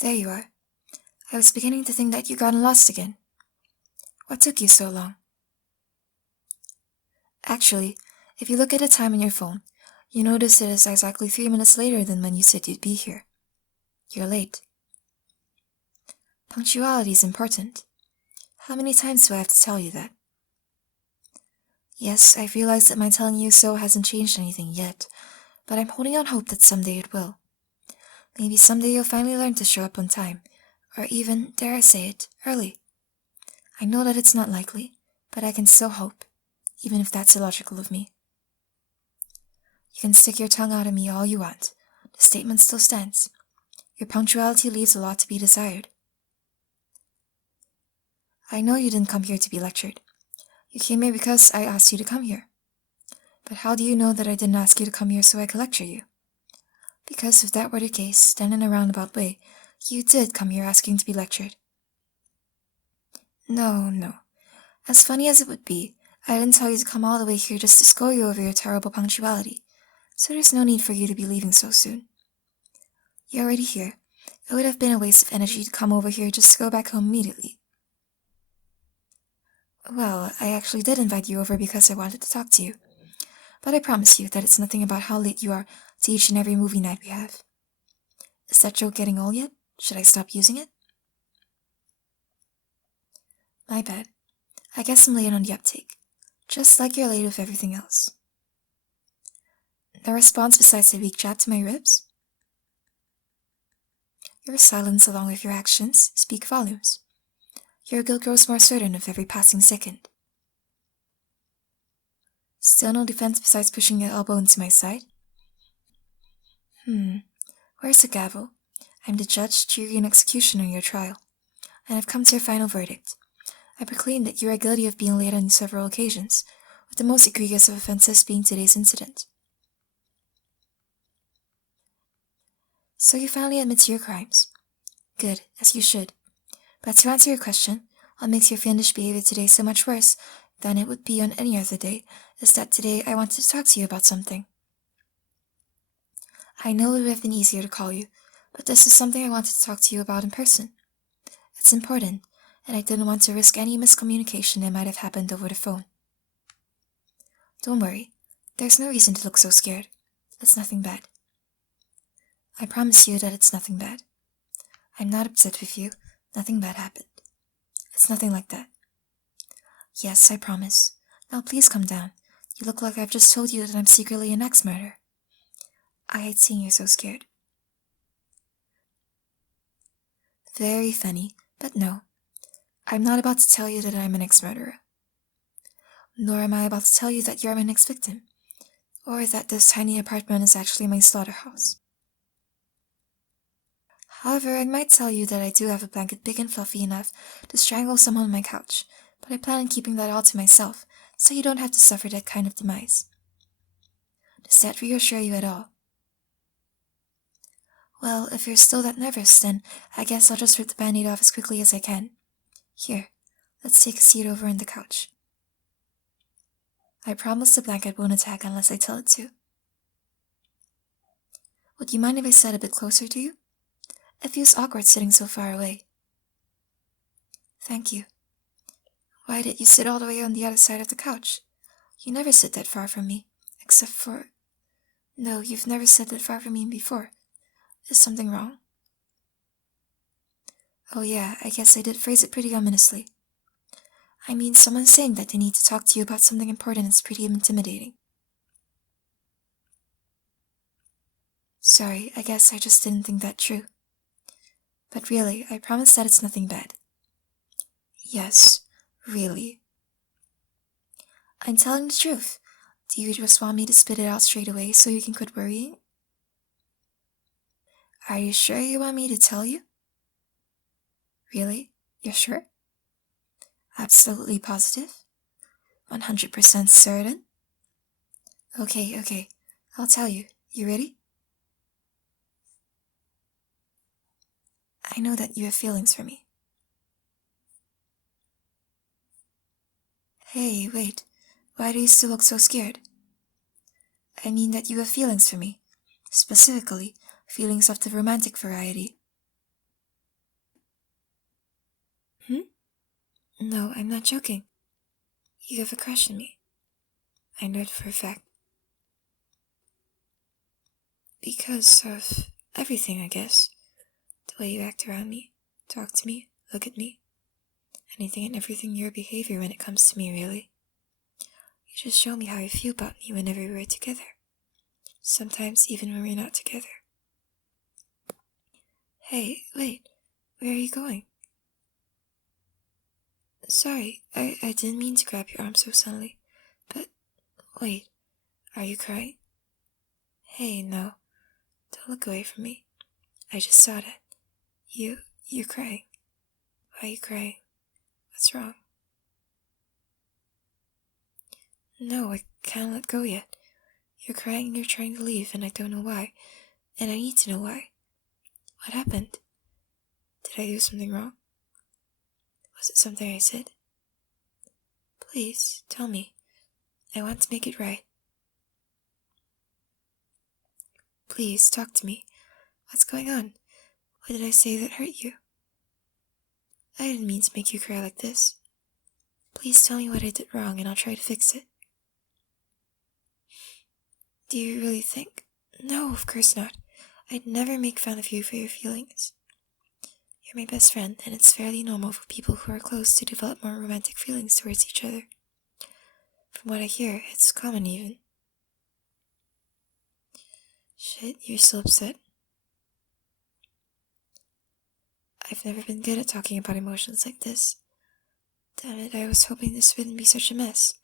There you are. I was beginning to think that you'd gotten lost again. What took you so long? Actually, if you look at the time on your phone, you notice it is exactly 3 minutes later than when you said you'd be here. You're late. Punctuality is important. How many times do I have to tell you that? Yes, I realize that my telling you so hasn't changed anything yet, but I'm holding out hope that someday it will. Maybe someday you'll finally learn to show up on time, or even, dare I say it, early. I know that it's not likely, but I can still hope, even if that's illogical of me. You can stick your tongue out at me all you want. The statement still stands. Your punctuality leaves a lot to be desired. I know you didn't come here to be lectured. You came here because I asked you to come here. But how do you know that I didn't ask you to come here so I could lecture you? Because if that were the case, then in a roundabout way, you did come here asking to be lectured. No. As funny as it would be, I didn't tell you to come all the way here just to scold you over your terrible punctuality, so there's no need for you to be leaving so soon. You're already here. It would have been a waste of energy to come over here just to go back home immediately. Well, I actually did invite you over because I wanted to talk to you, but I promise you that it's nothing about how late you are to each and every movie night we have. Is that joke getting old yet? Should I stop using it? My bad. I guess I'm late on the uptake, just like you're late with everything else. No response besides a weak jab to my ribs? Your silence along with your actions speak volumes. Your guilt grows more certain with every passing second. Still no defense besides pushing your elbow into my side? Where's the gavel? I'm the judge, jury, and executioner in your trial, and I've come to your final verdict. I proclaim that you are guilty of being late on several occasions, with the most egregious of offenses being today's incident. So you finally admit to your crimes. Good, as you should. But to answer your question, what makes your fiendish behavior today so much worse than it would be on any other day is that today I wanted to talk to you about something. I know it would have been easier to call you, but this is something I wanted to talk to you about in person. It's important, and I didn't want to risk any miscommunication that might have happened over the phone. Don't worry, there's no reason to look so scared. It's nothing bad. I promise you that it's nothing bad. I'm not upset with you. Nothing bad happened. It's nothing like that. Yes, I promise. Now please come down. You look like I've just told you that I'm secretly an ex-murderer. I hate seeing you so scared. Very funny, but no. I'm not about to tell you that I'm an ex-murderer. Nor am I about to tell you that you're my next victim, or that this tiny apartment is actually my slaughterhouse. However, I might tell you that I do have a blanket big and fluffy enough to strangle someone on my couch, but I plan on keeping that all to myself, so you don't have to suffer that kind of demise. Does that reassure you at all? Well, if you're still that nervous, then I guess I'll just rip the band-aid off as quickly as I can. Here, let's take a seat over on the couch. I promise the blanket won't attack unless I tell it to. Would you mind if I sat a bit closer to you? It feels awkward sitting so far away. Thank you. Why did you sit all the way on the other side of the couch? You never sit that far from me, except for... No, you've never sat that far from me before. Is something wrong? Oh yeah, I guess I did phrase it pretty ominously. I mean, someone saying that they need to talk to you about something important is pretty intimidating. Sorry, I guess I just didn't think that true. But really, I promise that it's nothing bad. Yes, really. I'm telling the truth. Do you just want me to spit it out straight away so you can quit worrying? Are you sure you want me to tell you? Really? You're sure? Absolutely positive? 100% certain? Okay. I'll tell you. You ready? I know that you have feelings for me. Hey, wait. Why do you still look so scared? I mean that you have feelings for me. Specifically, feelings of the romantic variety. No, I'm not joking. You have a crush on me. I know it for a fact. Because of everything, I guess. The way you act around me, talk to me, look at me. Anything and everything your behavior when it comes to me, really. You just show me how you feel about me whenever we're together. Sometimes even when we're not together. Hey, wait. Where are you going? Sorry, I didn't mean to grab your arm so suddenly. But, wait. Are you crying? Hey, no. Don't look away from me. I just saw that. You're crying. Why are you crying? What's wrong? No, I can't let go yet. You're crying and you're trying to leave, and I don't know why. And I need to know why. What happened? Did I do something wrong? Was it something I said? Please, tell me. I want to make it right. Please, talk to me. What's going on? What did I say that hurt you? I didn't mean to make you cry like this. Please tell me what I did wrong and I'll try to fix it. Do you really think? No, of course not. I'd never make fun of you for your feelings. You're my best friend, and it's fairly normal for people who are close to develop more romantic feelings towards each other. From what I hear, it's common even. Shit, you're still upset? I've never been good at talking about emotions like this. Damn it, I was hoping this wouldn't be such a mess.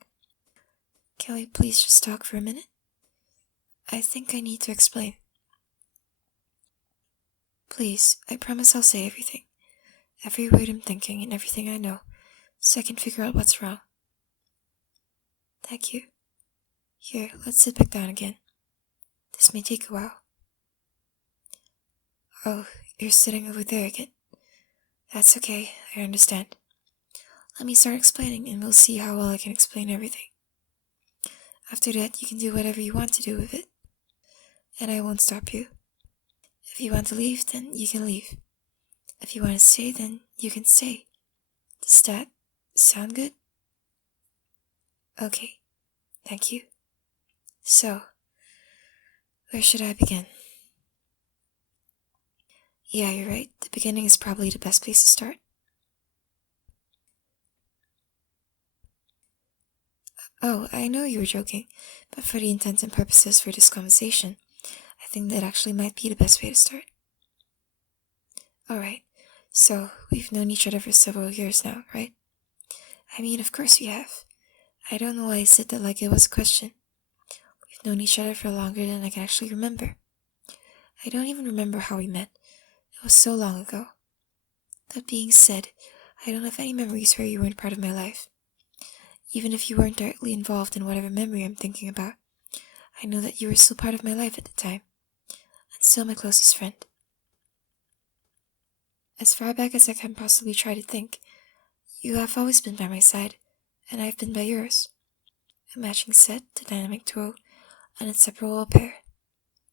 Can we please just talk for a minute? I think I need to explain. Please, I promise I'll say everything. Every word I'm thinking and everything I know, so I can figure out what's wrong. Thank you. Here, let's sit back down again. This may take a while. Oh, you're sitting over there again. That's okay, I understand. Let me start explaining and we'll see how well I can explain everything. After that, you can do whatever you want to do with it. And I won't stop you. If you want to leave, then you can leave. If you want to stay, then you can stay. Does that sound good? Okay, thank you. So, where should I begin? Yeah, you're right. The beginning is probably the best place to start. Oh, I know you were joking, but for the intents and purposes for this conversation, I think that actually might be the best way to start. Alright, so we've known each other for several years now, right? I mean, of course we have. I don't know why I said that like it was a question. We've known each other for longer than I can actually remember. I don't even remember how we met. It was so long ago. That being said, I don't have any memories where you weren't part of my life. Even if you weren't directly involved in whatever memory I'm thinking about, I know that you were still part of my life at the time, and still my closest friend. As far back as I can possibly try to think, you have always been by my side, and I've been by yours. A matching set, a dynamic duo, an inseparable pair.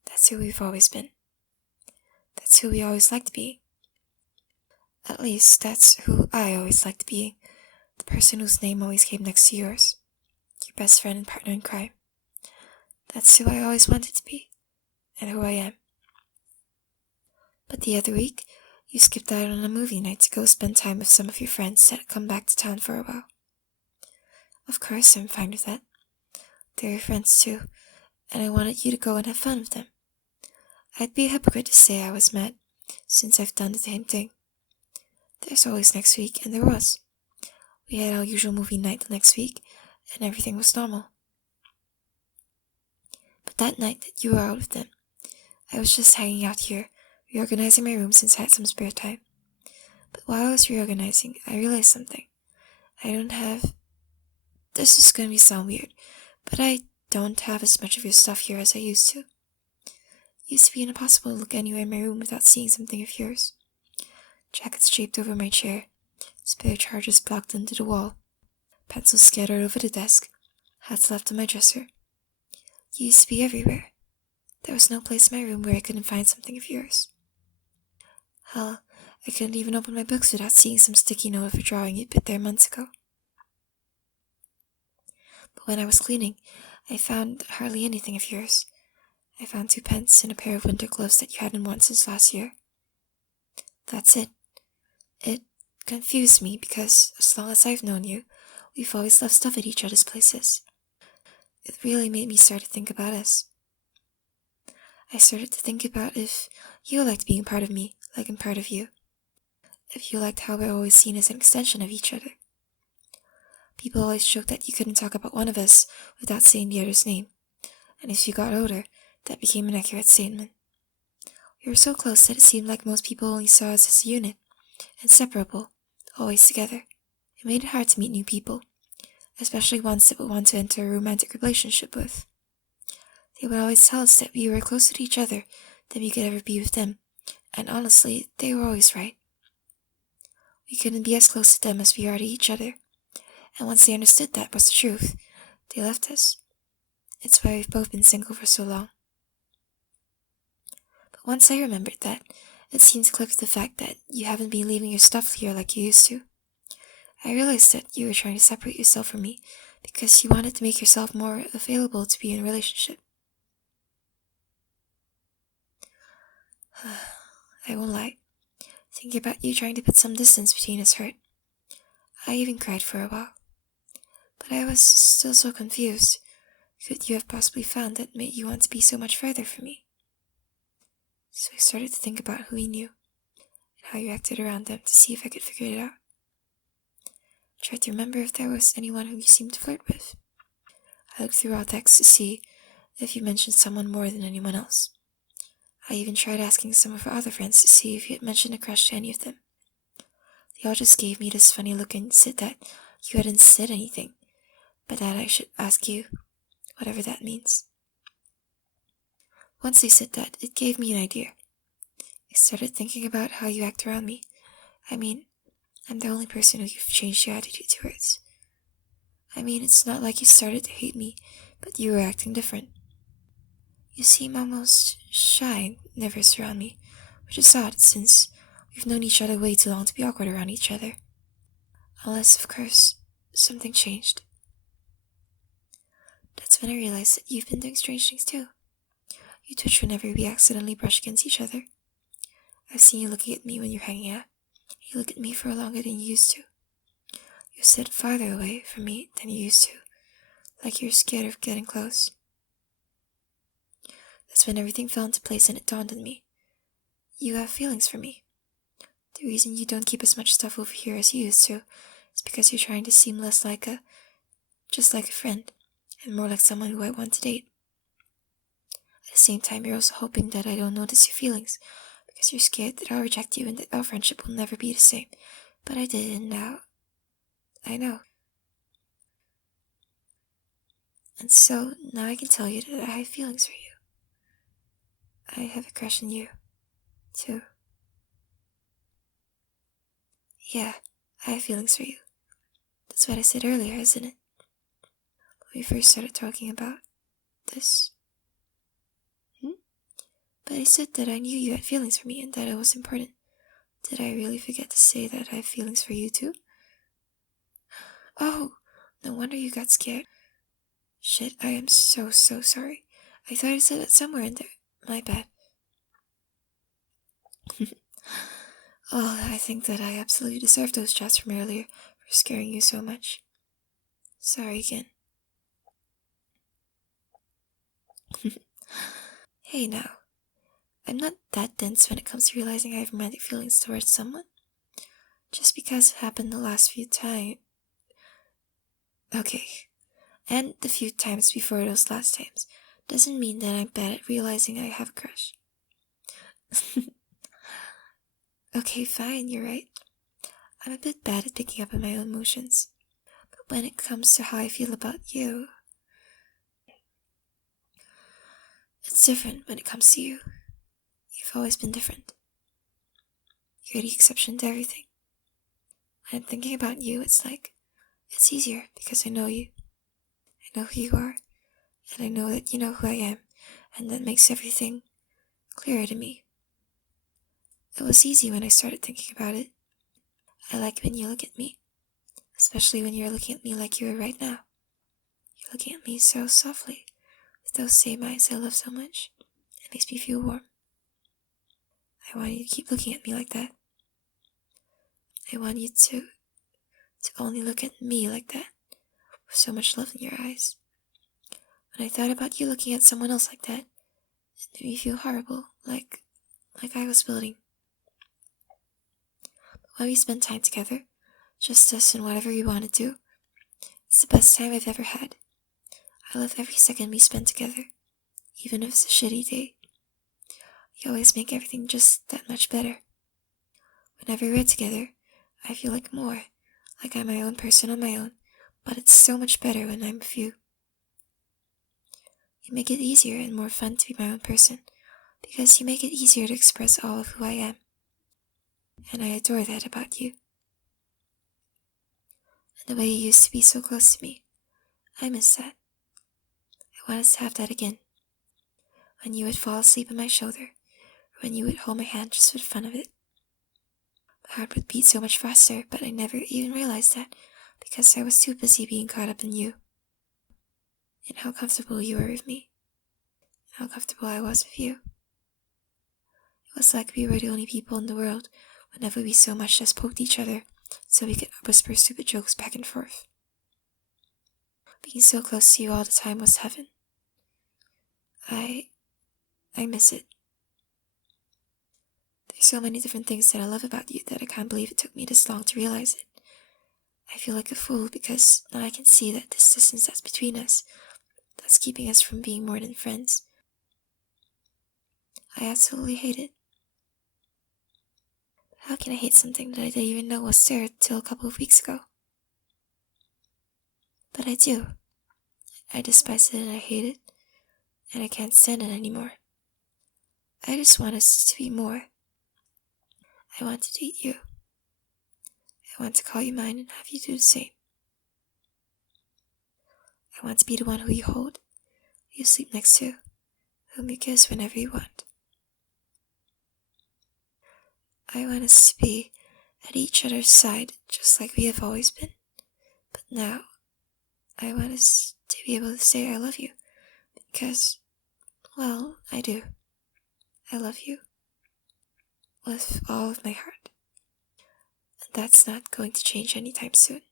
That's who we've always been. That's who we always liked being. At least, that's who I always liked being. The person whose name always came next to yours. Your best friend and partner in crime. That's who I always wanted to be, and who I am. But the other week, you skipped out on a movie night to go spend time with some of your friends that had come back to town for a while. Of course, I'm fine with that. They're your friends too, and I wanted you to go and have fun with them. I'd be a hypocrite to say I was mad, since I've done the same thing. There's always next week, and there was. We had our usual movie night the next week, and everything was normal. But that night that you were out with them, I was just hanging out here, reorganizing my room since I had some spare time. But while I was reorganizing, I realized something. This is gonna sound weird, but I don't have as much of your stuff here as I used to. It used to be impossible to look anywhere in my room without seeing something of yours. Jackets draped over my chair, spare chargers blocked into the wall, pencils scattered over the desk, hats left on my dresser. You used to be everywhere. There was no place in my room where I couldn't find something of yours. Hell, I couldn't even open my books without seeing some sticky note of a drawing you put there months ago. But when I was cleaning, I found hardly anything of yours. I found 2 pence and a pair of winter gloves that you hadn't worn since last year. That's it. It confused me because, as long as I've known you, we've always left stuff at each other's places. It really made me start to think about us. I started to think about if you liked being part of me, like I'm part of you. If you liked how we're always seen as an extension of each other. People always joked that you couldn't talk about one of us without saying the other's name, and as you got older, that became an accurate statement. We were so close that it seemed like most people only saw us as a unit, inseparable, always together. It made it hard to meet new people, especially ones that would want to enter a romantic relationship with. They would always tell us that we were closer to each other than we could ever be with them, and honestly, they were always right. We couldn't be as close to them as we are to each other, and once they understood that was the truth, they left us. It's why we've both been single for so long. But once I remembered that, it seemed to click with the fact that you haven't been leaving your stuff here like you used to. I realized that you were trying to separate yourself from me because you wanted to make yourself more available to be in a relationship. I won't lie. Thinking about you trying to put some distance between us hurt. I even cried for a while. But I was still so confused. Could you have possibly found that made you want to be so much further from me? So I started to think about who we knew, and how you acted around them to see if I could figure it out. I tried to remember if there was anyone who you seemed to flirt with. I looked through our texts to see if you mentioned someone more than anyone else. I even tried asking some of our other friends to see if you had mentioned a crush to any of them. They all just gave me this funny look and said that you hadn't said anything, but that I should ask you, whatever that means. Once they said that, it gave me an idea. I started thinking about how you act around me. I mean, I'm the only person who you've changed your attitude towards. I mean, it's not like you started to hate me, but you were acting different. You seem almost shy and nervous around me, which is odd since we've known each other way too long to be awkward around each other. Unless, of course, something changed. That's when I realized that you've been doing strange things too. You twitch whenever we accidentally brush against each other. I've seen you looking at me when you're hanging out. You look at me for longer than you used to. You sit farther away from me than you used to, like you're scared of getting close. That's when everything fell into place and it dawned on me. You have feelings for me. The reason you don't keep as much stuff over here as you used to is because you're trying to seem less like just like a friend, and more like someone who I want to date. At the same time, you're also hoping that I don't notice your feelings, because you're scared that I'll reject you and that our friendship will never be the same. But I did, and now I know. And so, now I can tell you that I have feelings for you. I have a crush on you, too. Yeah, I have feelings for you. That's what I said earlier, isn't it? When we first started talking about this. But I said that I knew you had feelings for me and that it was important. Did I really forget to say that I have feelings for you too? Oh, no wonder you got scared. Shit, I am so sorry. I thought I said it somewhere in there. My bad. Oh, I think that I absolutely deserve those shots from earlier for scaring you so much. Sorry again. Hey now, I'm not that dense when it comes to realizing I have romantic feelings towards someone. Just because it happened the last few times. Okay, and the few times before those last times, doesn't mean that I'm bad at realizing I have a crush. Okay, fine, you're right. I'm a bit bad at picking up on my own emotions. But when it comes to how I feel about you, it's different when it comes to you. You've always been different. You're the exception to everything. When I'm thinking about you, it's easier because I know you. I know who you are, and I know that you know who I am, and that makes everything clearer to me. It was easy when I started thinking about it. I like when you look at me, especially when you're looking at me like you are right now. You're looking at me so softly, with those same eyes I love so much. It makes me feel warm. I want you to keep looking at me like that. I want you to only look at me like that, with so much love in your eyes. When I thought about you looking at someone else like that, it made me feel horrible, like I was building. But when we spend time together, just us and whatever we want to do, it's the best time I've ever had. I love every second we spend together, even if it's a shitty day. You always make everything just that much better. Whenever we're together, I feel like I'm my own person on my own, but it's so much better when I'm with you. You make it easier and more fun to be my own person, because you make it easier to express all of who I am. And I adore that about you. And the way you used to be so close to me, I miss that. I want us to have that again. When you would fall asleep on my shoulder, or when you would hold my hand just for the fun of it. My heart would beat so much faster, but I never even realized that, because I was too busy being caught up in you. And how comfortable you were with me. And how comfortable I was with you. It was like we were the only people in the world whenever we so much as poked each other, so we could whisper stupid jokes back and forth. Being so close to you all the time was heaven. I miss it. There's so many different things that I love about you that I can't believe it took me this long to realize it. I feel like a fool because now I can see that this distance that's between us, that's keeping us from being more than friends. I absolutely hate it. How can I hate something that I didn't even know was there till a couple of weeks ago? But I do. I despise it and I hate it, and I can't stand it anymore. I just want us to be more. I want to date you. I want to call you mine and have you do the same. I want to be the one who you hold, who you sleep next to, whom you kiss whenever you want. I want us to be at each other's side just like we have always been. But now, I want us to be able to say I love you because, well, I do. I love you with all of my heart. And that's not going to change anytime soon.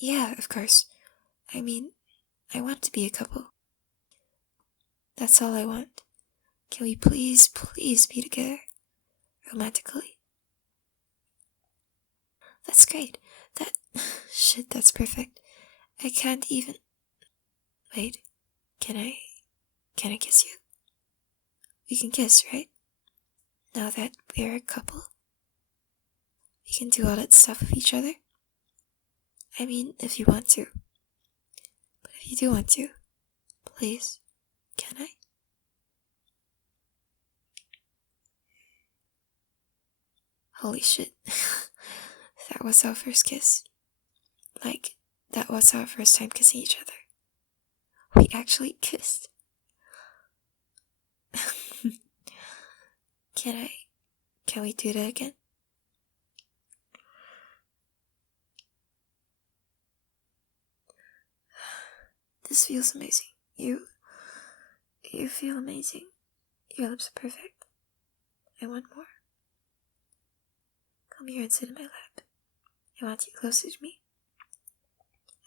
Yeah, of course. I mean, I want to be a couple. That's all I want. Can we please be together? Romantically. That's great. Shit, that's perfect. I can't even... Wait, can I kiss you? We can kiss, right? Now that we're a couple. We can do all that stuff with each other. I mean, if you want to. But if you do want to, please, can I? Holy shit. That was our first kiss. That was our first time kissing each other. We actually kissed. Can we do that again? This feels amazing. You feel amazing. Your lips are perfect. I want more. Come here and sit in my lap. I want you closer to me.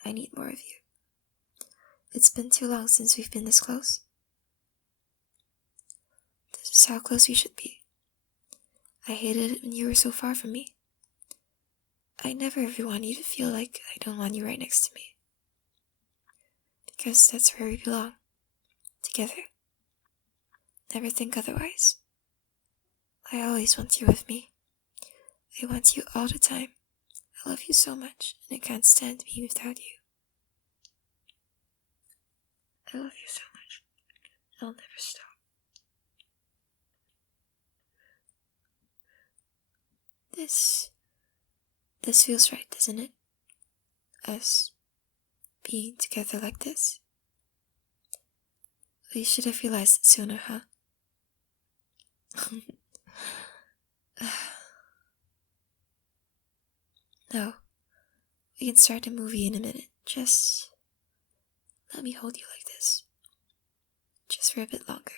I need more of you. It's been too long since we've been this close. This is how close we should be. I hated it when you were so far from me. I never ever want you to feel like I don't want you right next to me. Because that's where we belong. Together. Never think otherwise. I always want you with me. I want you all the time. I love you so much, and I can't stand being without you. I love you so much. I'll never stop. This feels right, doesn't it? Us being together like this. We should have realized it sooner, huh? No, we can start a movie in a minute. Just let me hold you like this. Just for a bit longer.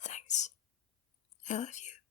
Thanks. I love you.